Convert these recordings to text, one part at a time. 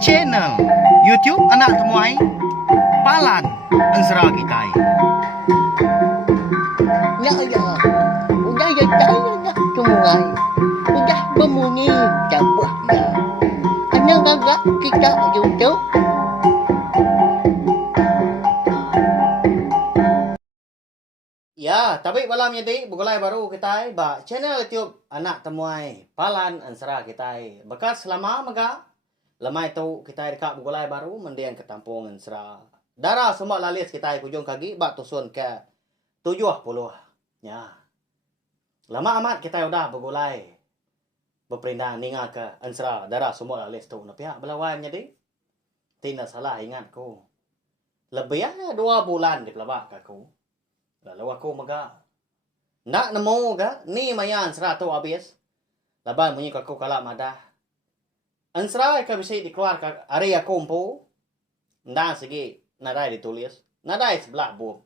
Channel YouTube anak temuai Palan Ensera Kitai. Ya ya, udah ya saya nak sungai, udah berbunyi cabut ya. Ana gagak kita YouTube. Ya, tapi malam jadi begulai baru kita ba channel YouTube anak temuai Palan Ensera Kitai. Bekas lama mega lemai tu kita dekat begulai baru mendiang ke Tampung Ensera. Darah semua lalis kita kujung kaki bak tusun ke 70. Ya. Lama amat kita udah begulai berperindah ninga ke Ensera. Darah semua lalis tu na pihak belawan jadi. Tidak salah ingatku. Lebih 2 bulan di pelabak aku. Lalu aku mega nak nemu ga ni mayan Ensera tu habis. Laban bunyi aku kalak madah. Ensera ka bisa dikeluar ka area kompo. Ndan segi nadai ditulis. Nadai sebelah bu.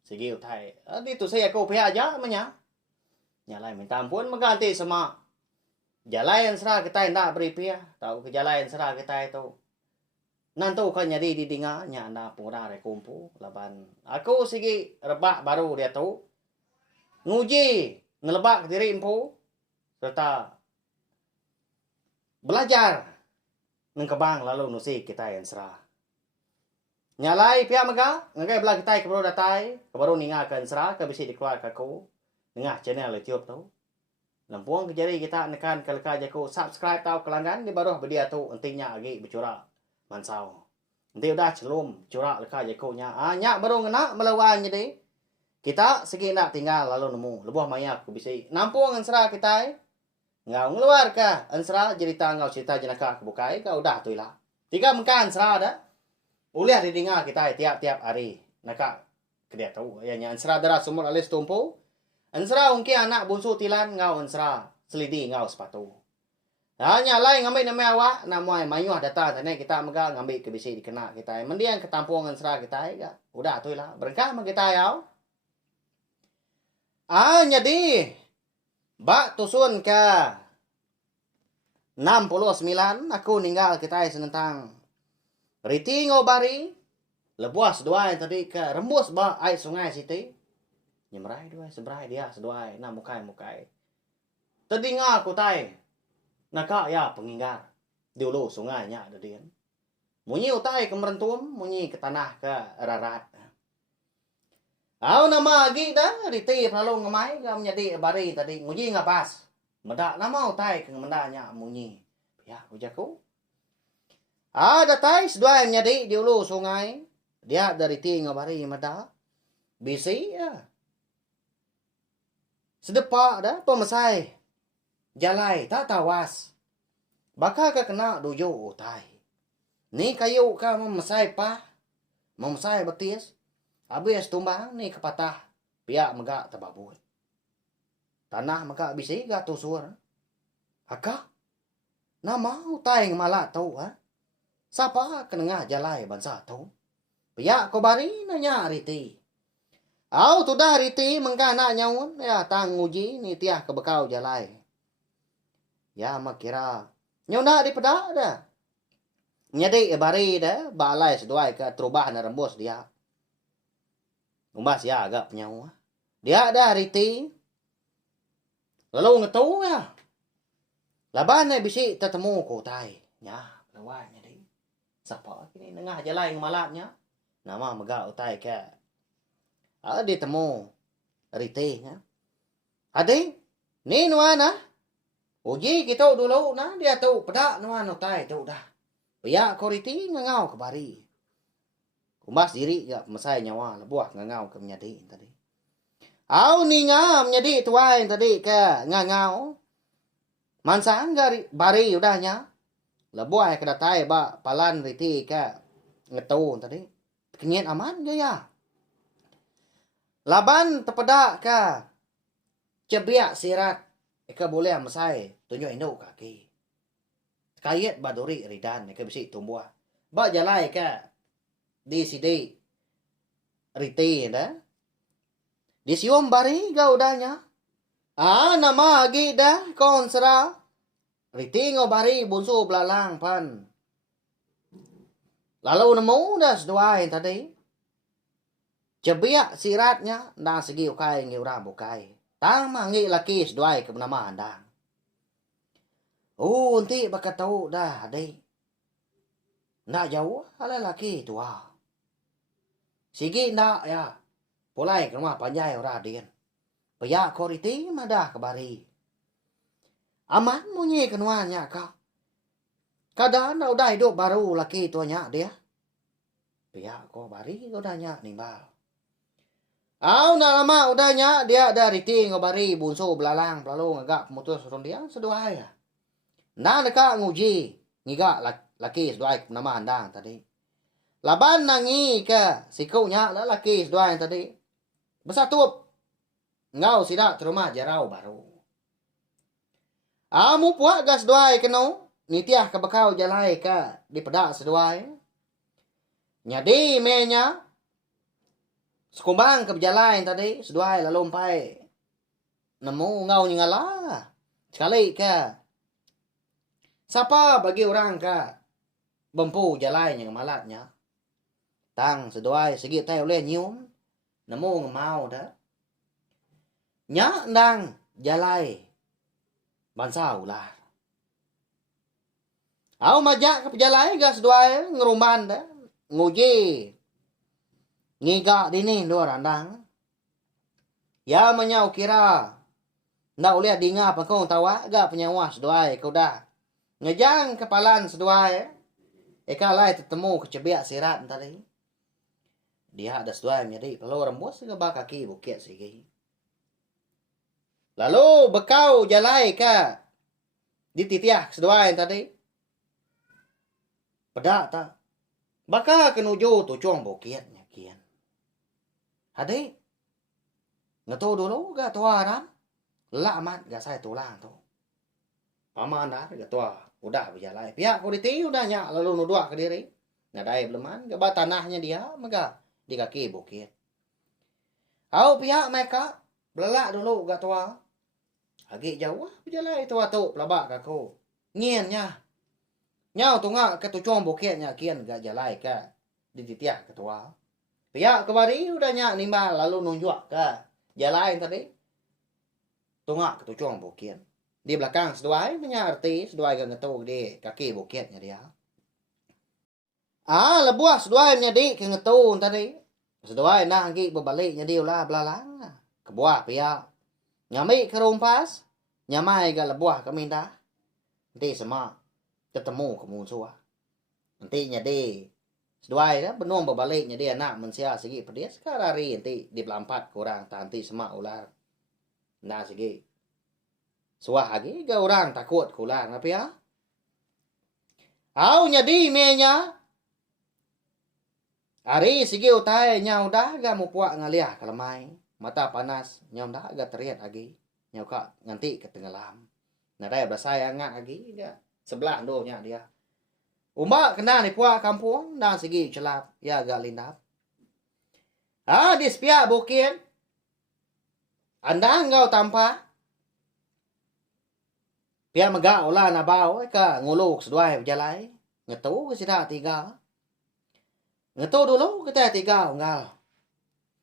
Segi utai. Itu saya aku pihak aja menya. Nyalai minta ampun mengganti sama. Jalai Ensera kita ndak beri pihak. Tahu ke jalai Ensera kita itu. Nanti kan jadi didinga nya na pura rekumpu laban aku sigi rebak baru dia tu nguji nelebak diri empu serta belajar nengkebang lalu nusi kita Ensera nyalai pihak mega ngagai belah kita ke baru datai ke baru ninga ke Ensera ke bisi dikeluar ke aku nengah channel YouTube tu lampuang kejari kita nekan ke leka jaku subscribe tau kelanggan di baru bedia tu entinya lagi bercurak mansau. Nanti udah celum curak leka jakunya. Nyak baru ngena melawan jadi. Kita segi nak tinggal lalu nemu. Lebuh maya aku bisa. Nampung Ensera kita. Ngau ngeluar ke Ensera cerita ngau cerita jenaka kebukai. Kau udah tu lah. Tiga mengka Ensera dah. Uliah didinga kita tiap-tiap hari. Naka kedia tahu. Ayahnya Ensera darah sumur alis tumpu. Ensera ungki anak bunsu tilan ngau Ensera. Selidi ngau sepatu. Hanya lain ngambil nama awak, nama mayuh data sana kita mega ngambil ke bisi dikena kita. Mendiang ke Tampung Ensera kita ya. Udah tu lah. Berkah kita ya. Jadi bak tusun ke 69 aku ninggal kita senentang Riti ngobari lebuas dua tadi ke rembus ba air sungai situ. Nyemrai dua seberai dia seduai na mukai. Tedinga aku tai. Naka ya penginggar. Dulu sungainya ada dia. Munyi utai ke merentum, munyi ke tanah ke rarat. Au nama lagi dah, riti lalu ngemai ke menjadi bari tadi. Munyi ngapas. Medak nama utai ke mendanya munyi. Ya, ujaku. Datai sedua menjadi dulu sungai. Dia dari ti ngabari medak. Bisi ya. Sedepak dah pemesai. Jalai tak tawas. Baka ka kena duyo utai. Ni kayu ka memesai pa. Memesai betis. Habis tumbang ni kepatah. Pihak mega tababut. Tanah mega bisi ga tusur. Haka? Nama utai ngmalak tau ha? Sapa kenengah jalai bansa tau? Pihak kobari nanya riti. Au tudah riti mengkana nyawun. Ya tang uji ni tiah kebekau jalai. Ya makira nyona di pedak dah. Nyadi bari dah balai seduai ke terubah na rembus dia. Umbas ya agak penyau. Dia dah riti. Lalu ngetu ya. Laban na bisi tetemu ko tai. Ya, lawan nyadi. Sapa kini nengah jalai ngmalaknya. Nama mega utai ke. Di temu riti ya. Ade, ni nuana. Uji kita dulu nah dia tahu pedak nama notai tahu dah. Pihak koriti ngangau ke bari. Kumbas diri ya mesai nyawa lebuah ngangau ke menjadi tadi. Au ni ngam menjadi tuai tadi ke ngangau. Mansang gari bari udahnya. Lebuah ke datai ba palan riti ke ngetu tadi. Kenyet aman dia ya. Laban tepedak ke cebiak sirat. Eka boleh mesai tunjuk induk kaki. Kayat baduri ridan eka bisi tumbuh. Ba jalai ka di sidi riti dah. Di siom bari ga udahnya. Nama agi dah konsera. Riting bari bunso belalang pan. Lalu nemu dah seduai tadi. Cebiak siratnya dan segi ukai ngi ura bukai. Tang mangi laki seduai ke nama andang. Oh, nanti bakal tahu dah adik. Ndak jauh ala laki tua. Sigi ndak ya. Pulai ke rumah panjai ura dian. Paya koriti madah kebari. Aman munyi kenuanya kau. Kadang udah hidup baru laki tuanya dia. Pihak ko bari udahnya nimbal. Na lama udahnya dia dari ting bari bunso belalang lalu ngagak putus rondiang seduai ya. Nah deka nguji ngiga laki seduai nama andang tadi. Laban nangi ke sikunya laki seduai tadi. Besatup. Ngau sidak terumah jarau baru. Mu puak gas seduai keno. Nitiah ke bekau jalai ka di pedak seduai. Nyadi menya. Sekumbang ke berjalan tadi. Seduai lalu umpai. Nemu ngau nyingala. Sekali ka. Siapa bagi orang ka. Bempu jalai yang malatnya. Tang seduai segi tay oleh nyium. Nemu ngemau dah. Nyak ndang jalai. Bansau lah. Au majak ke pejalai gas dua ngerumban dah. Nguji. Ngiga dini dua randang. Ya menyau kira. Ndak boleh dinga pangkong tawa ga penyawas dua kau dah. Ngejang kepalan sedua. Eka lai tetemu kecebiak sirat tadi. Dia ada sedua menjadi kalau rembus ke kaki bukit sigi. Lalu bekau jalai ka. Dititiah sedua tadi. Pedak tak. Baka kenuju tujuan bukitnya kian. Adik. Ngetu dulu gak tua ram. Lak amat gak saya tulang tu. Paman dah gak tua. Udah berjalan. Pihak kuriti udah nyak lalu nuduk ke diri. Ngadai beleman. Gak tanahnya dia. Maka di kaki bukit. Au pihak mereka. Belak dulu gak tua. Agak jauh berjalan tua tu. Pelabak kaku. Nyiannya. Nyau tunga ke tujuan bukitnya kian gak jalai ke di titiak ketua. Pihak kebari udah nyak nimbal lalu nunjuk ke jalai tadi. Tunga ke tujuan bukit. Di belakang seduai menyarti seduai gak ngetu di kaki bukitnya dia. Lebuah seduai menjadi ke ngetu tadi. Seduai nak lagi berbaliknya dia lah belalang. Kebuah pihak. Nyamik ke rumpas. Nyamai gak lebuah ke minta. Nanti semak. Ketemu ke musuh. Nanti nyadi. Seduai dah benuang berbaliknya dia nak mensia segi pedes. Sekarang hari nanti di pelampat kurang. Nanti semak ular. Nah segi. Suah lagi ke orang takut ke ular. Tapi ya. Au nyadi menya. Hari segi utai nyau dah gak mau puak ngaliah kalemai. Mata panas. Nyau dah gak teriak lagi. Nyau kak nganti ketenggelam. Nah dah berasai angat lagi. Sebelah donya dia. Umbak kena ni puak kampung. Dan segi celap. Ya agak lindap. Di sepiak bukit. Anda ngau tampak. Pihak megak ulah nabau. Ka nguluk seduai berjalai. Ngetu ke sidak tiga. Ngetu dulu kita tiga unggal.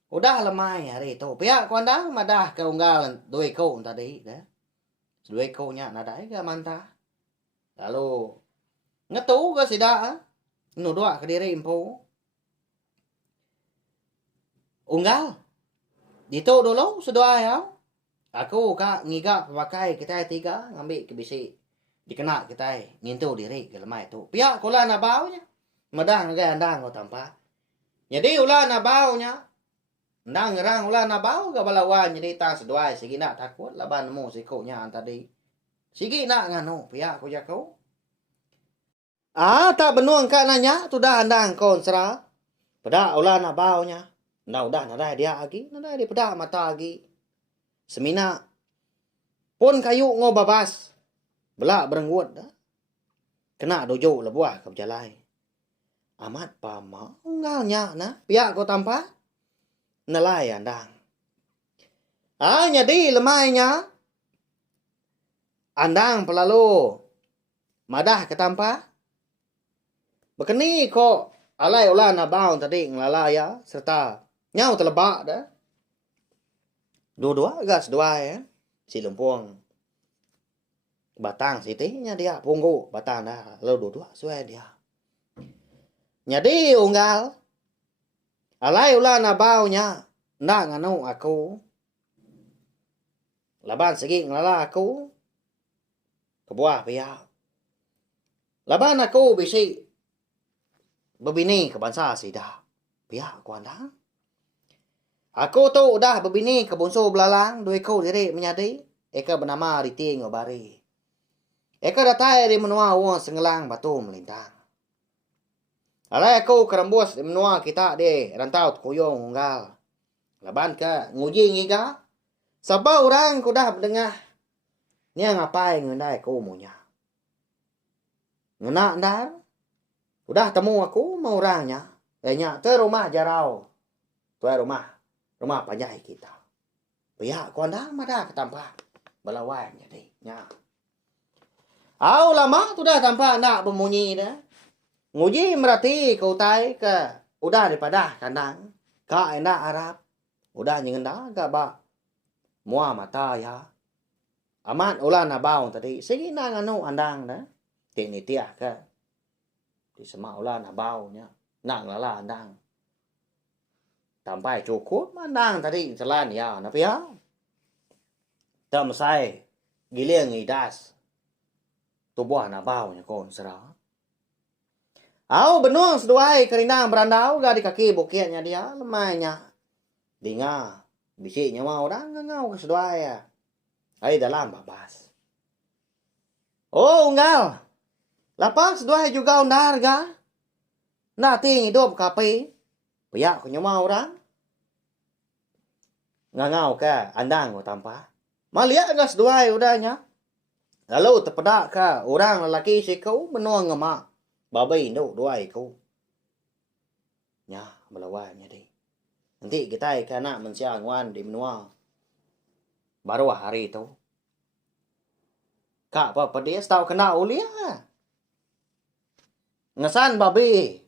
Udah lemai hari itu. Pihak ku anda madah ke unggal. Dua kau tadi. Dua kau nya nadai ke mantah. Lalu ngetu ke sidak nuduk ke diri empu. Unggal. Dito dulu sedua ya. Aku kak ngigak pakai kita tiga ngambil ke bisi. Dikena kita ngintu diri ke lemai tu. Pihak kula na baunya. Medang ke andang ko tampak. Jadi ulah na baunya. Ndang ngerang ulah na bau ke balawan jadi tang sedua sigi nak takut laban mu sikunya tadi. Sigi nak nganu pihak ku jakau. Tak benuang kak nanya tu dah andang kon sera. Pedak ulah nak baunya. Nah udah nadai dia lagi, nadai dia pedak mata lagi. Semina pun kayu ngobabas. Belak berenggut dah. Kena dojo lebuah ke berjalai. Amat pama unggalnya nah. Pihak ko tampak. Nelai andang. Nyadi lemainya. Andang pelalu madah ke tanpa. Bekeni ko alai ulah na baun tadi ngelala ya serta nyau telebak dah. Dua-dua gas dua ya. Si lempung. Batang sitinya dia punggu batang dah lalu dua-dua suai dia. Nyadi unggal. Alai ulah na baunya ndak nganu aku. Laban segi ngelala aku. Kebuah pihak. Laban aku bisi berbini ke bangsa si dah. Pihak aku anda. Aku tu dah berbini ke bunso belalang. Dua ekor diri menyadi. Eka bernama Riti Ngobari. Eka datai di menua uang sengelang batu melintang. Alai aku kerembus di menua kita di rantau kuyung unggal. Laban ke nguji ngiga. Sebab orang ku dah mendengar. Ni ngapai ngendai aku munya. Ngena ndar. Udah temu aku mau orangnya. Nya ke rumah jarau. Tu rumah panjai kita. Pihak ku anda madah ke tampak. Belawan jadi. Nya. Au lama tu dah tampak nak bemunyi dah. Nguji merati kau tai ke. Udah daripada kandang. Ka enak Arab. Udah nyengenda ke ba. Mua mata ya. Amat ulah na baun tadi. Sige na nganu andang dah. Tini tiah ke. Di semak ulah na baunya. Nak lala andang. Tampai cukup andang tadi. Selan ya. Napi ya. Tak mesai. Gilia ngidas. Tubuh na baunya kon serah. Au benuang seduai kerinang berandau ga di kaki bukitnya dia. Lemahnya. Dengar. Bisiknya mau orang ngau ke seduai ya. Ay dalam babas. Oh unggal. Lapang seduai juga undar ga. Nanti hidup kapi. Pihak ku nyama orang. Ngau ke andang ku tanpa. Maliak ga seduai udahnya. Lalu terpedak ke orang lelaki si kau menuang ngemak. Babai induk duai kau. Nya melawannya deh. Nanti kita kena mensianguan di menua. Baru hari itu. Kak apa dia tahu kena ulia. Ngesan babi.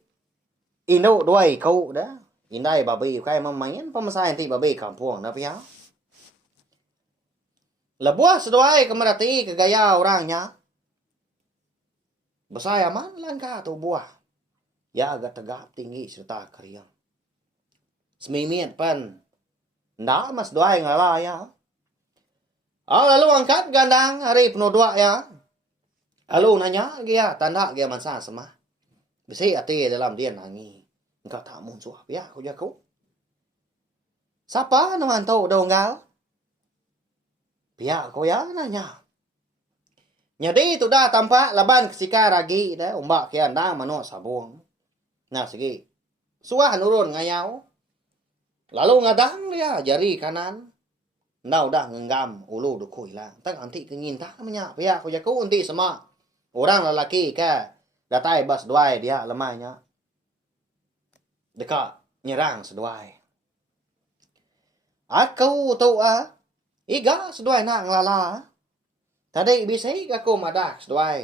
Induk duai kau dah. Indai babi kai memain pemasai nanti babi kampung dah pihak. Lebuah seduai kemerati ke gaya orangnya. Besar aman langkah tu buah. Ya agak tegap tinggi serta keriang. Semimian pan. Ndak mas doai ngalah ya. Lalu angkat gandang hari penuh dua ya. Lalu nanya dia tanda dia mansa semah. Besi hati dalam dia nangi. Engkau tak muncul ya aku jaku. Siapa nama tahu donggal? Pihak kau ya nanya. Jadi itu dah tampak laban kesika ragi dah umbak kian dah mano sabung. Nah segi. Suah nurun ngayau. Lalu ngadang dia jari kanan. Nau dah ngenggam ulu dukui lah. Tak nanti kengin tak namanya. Pihak aku jaku nanti semak. Orang lelaki ke. Datai bas duai dia lemahnya. Dekat nyerang seduai. Aku tahu iga seduai nak ngelala. Tadi bisa aku madak seduai.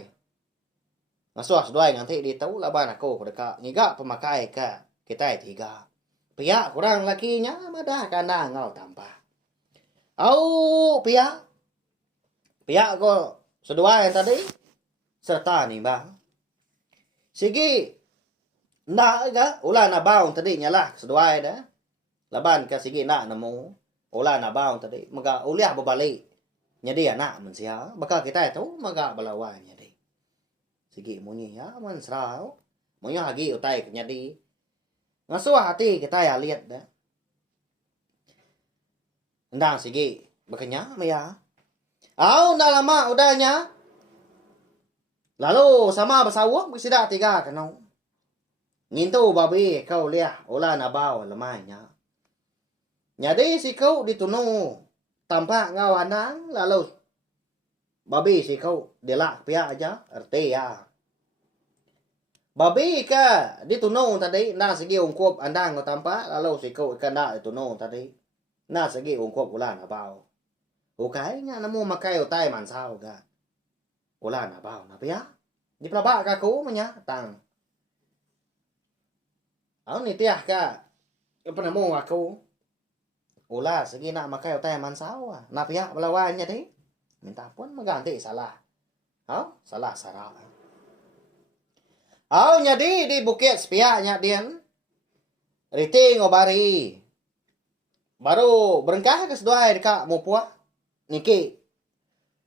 Ngasuh seduai nanti dia tahu laban aku dekat. Ngiga pemakai ke. Kita tiga. Pihak kurang lakinya madah kandang ngau tanpa. Au pihak. Pihak ko seduai yang tadi. Serta ni bang. Sigi. Ndak ga. Ulah na baun tadi nyalah seduai dah. Laban ka sigi nak nemu. Ulah na baun tadi. Maka uliah berbalik. Jadi anak mensia. Maka kita tahu maka belawan jadi. Sigi munyi ya. Mansrau. Munyi hagi utai jadi. Ngasuh hati kita ya lihat dah. Ndang sigi. Bekenya ya. Au dah lama udahnya. Lalu sama bersawak bersida tiga kenau. Ngintu babi kau lihat. Ulah nabau lemahnya. Jadi si kau ditunu. Tampak ngau anang. Lalu. Babi si kau dilak pihak aja. Erti ya. Babi ka ditunu tadi. Nah segi ungkup andang kau tampak. Lalu si kau ikan dak ditunu tadi. Nah segi ungkup ulah nabau. Ukainya nemu makai utai mansau ka. Ulah nabau. Napa ya? Di pelabak kaku menya tang. Ni tiah ka penemu aku. Ula segi nak makai otai mansau. Nak pihak belawannya deh. Minta pun mengganti salah. Salah sarah. Nyadi di bukit sepiaknya dian. Riting obari. Baru berengkah ke seduai dekat mupua. Niki.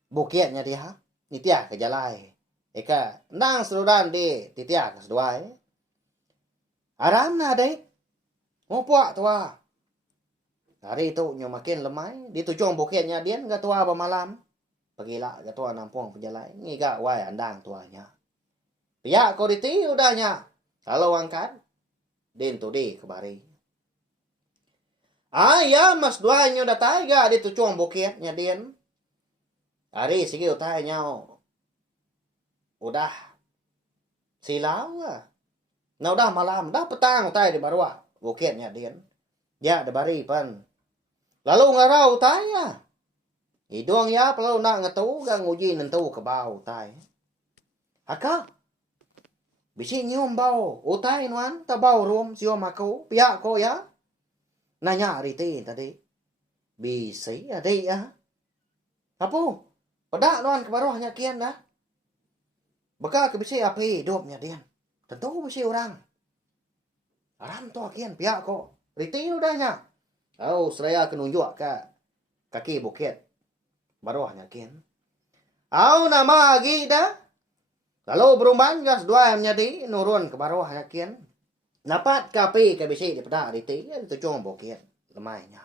Bukitnya dia. Ni tiah ke jalai. Eka nang seludan di titia ke seduai. Aram na deh. Mupua tua. Hari itu nyo makin lemai. Di tujung bukitnya dia enggak tua malam. Pagila ke tua nampung penjalai. Ngiga wai andang tuanya. Pihak kau diti udahnya. Kalau angkat. Din tu di kebari. Ya mas dua nyo datai ga di tujung bukitnya din. Hari sigi utai nyo. Udah. Silau lah. Nah udah malam. Dah petang utai di baruah. Bukitnya din. Ya ada bari pan. Lalu ngarau tanya. Hidung ya perlu nak ngetu gang uji nentu ke bau tai. Haka. Bisi nyium bau. Utai nuan ta bau rum siom aku. Pihak ko ya. Nanya riti tadi. Bisi adi ya. Apa? Pedak nuan ke baruahnya kian dah. Beka ke bisi api hidupnya dia. Tentu bisi orang. Aram tu kian pihak ko. Riti udahnya. Seraya kenunjuk ke kaki bukit. Baruahnya kian. Nama lagi dah. Lalu berumban gas dua yang menjadi nurun ke baruahnya kian. Napat kapi ke bisi di pedak riti. Itu cuma bukit. Lemainya.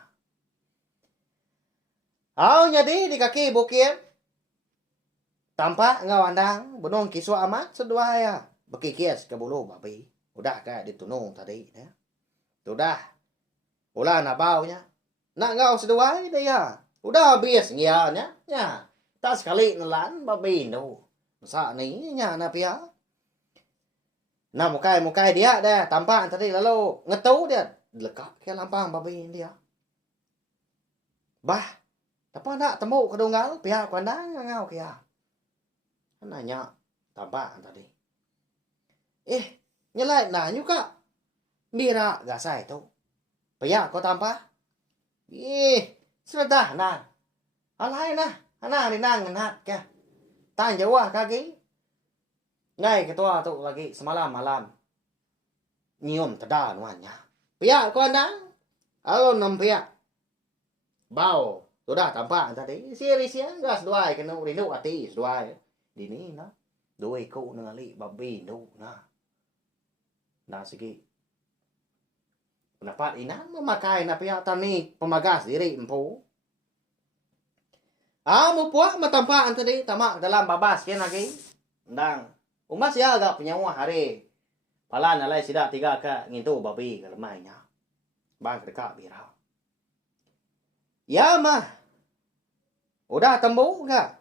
Jadi di kaki bukit. Tampak ngawandang. Benung kiswa amat sedua ya. Bekikis ke bulu babi. Udah kayak ditunung tadi. Ya. Sudah. Ulah nak baunya. Nak ngau seduai dia. Udah habis ngianya. Ya. Tak sekali nelan babi tu. Masa ni nya na pia. Nah mukai dia dah tampak tadi lalu ngetu dia. Lekap ke lampang babi dia. Bah. Apa nak temu kedunggal pihak kandang ngau kia. Nanya tampak tadi. Nyelai nah juga. Mira gasai tu. Pihak kau tampak? Sudah nah. Alai nah. Anak ni nang ngenat ke. Tanya jawah kaki. Ngai ketua tu lagi semalam malam. Nyium teda nuannya. Pihak kau andang. Alon nam pihak. Bau. Sudah tampak tadi. Siri-siri gas duai. Kena rindu hati duai. Dini nah. Dua ikut nengali babi tu nah. Nah segi. Pendapat ina memakai na pihak tani pemagas diri empu. Mupuak matampaan tadi tamak dalam babas kian lagi. Ndang. Umas ya agak penyawa hari. Palan alai sidak tiga ka ngintu babi ke lemainya. Bang dekat birau. Ya mah. Udah tembu enggak?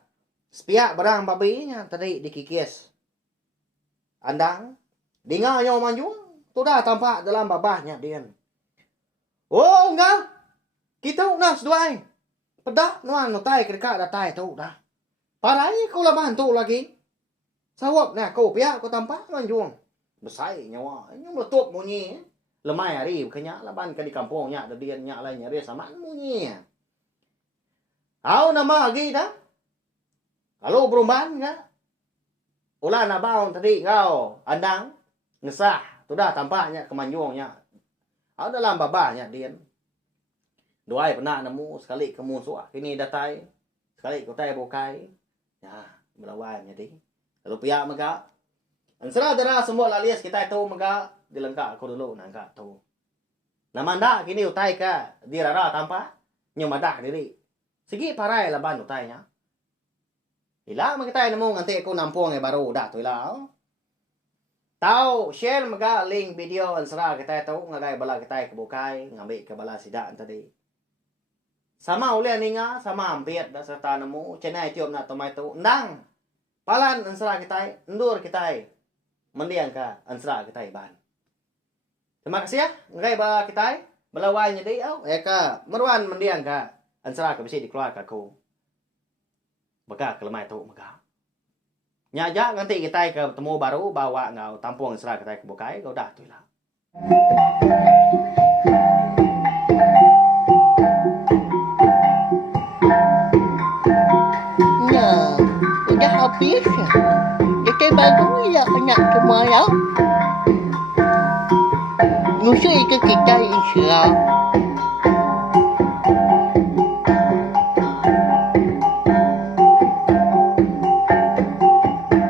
Sepiak barang babinya tadi dikikis. Andang. Dengar yang manjung. Sudah tampak dalam babahnya dia. Enggak. Kita nak seduai. Pedak nuan nutai kedekat datai tu dah. Parai kau lah bantu lagi. Sawap nak kau pihak kau tampak manjung. Besai nyawa. Ini meletup bunyi. Lemai hari kenyak laban ke di kampung nyak dia nyak lainnya dia sama bunyi. Nama lagi dah. Kalau berumban enggak? Ulah nak baun tadi kau andang ngesah. Sudah tampaknya kemanjungnya. Dalam babahnya dia. Doai pernah nemu sekali kemu suak. Kini datai. Sekali kutai bukai. Ya, melawan jadi. Lalu pihak mega. Ansara darah semua lalias kita itu mega. Dilengkap aku dulu nangkap tu. Namanda kini utai ka. Dirara tanpa. Nyumadak diri. Segi parai laban utainya. Ila kita nemu nganti aku nampung baru dah tu ila. Tahu share mega link video ansara kita tahu ngagai bala kita kebukai ngambil ke bala sidak tadi. Sama uleh ninga sama hampir dah serta nemu cenai tiup nak tomai tu ndang. Palan ansara kita endur kita mendiang ka ansara kita ban. Terima kasih ya ngagai bala kita bala wainya deui ka meruan mendiang ka ansara ka bisi dikeluar ka ku. Baka kelemai tu mega. Nyajak nanti kita ketemu baru bawa ngau tampung serah kita ke Bokai, kau dah tu lah. Nah, udah habis ya. Jadi baru ya nak semua ya. Musuh itu kita Islam.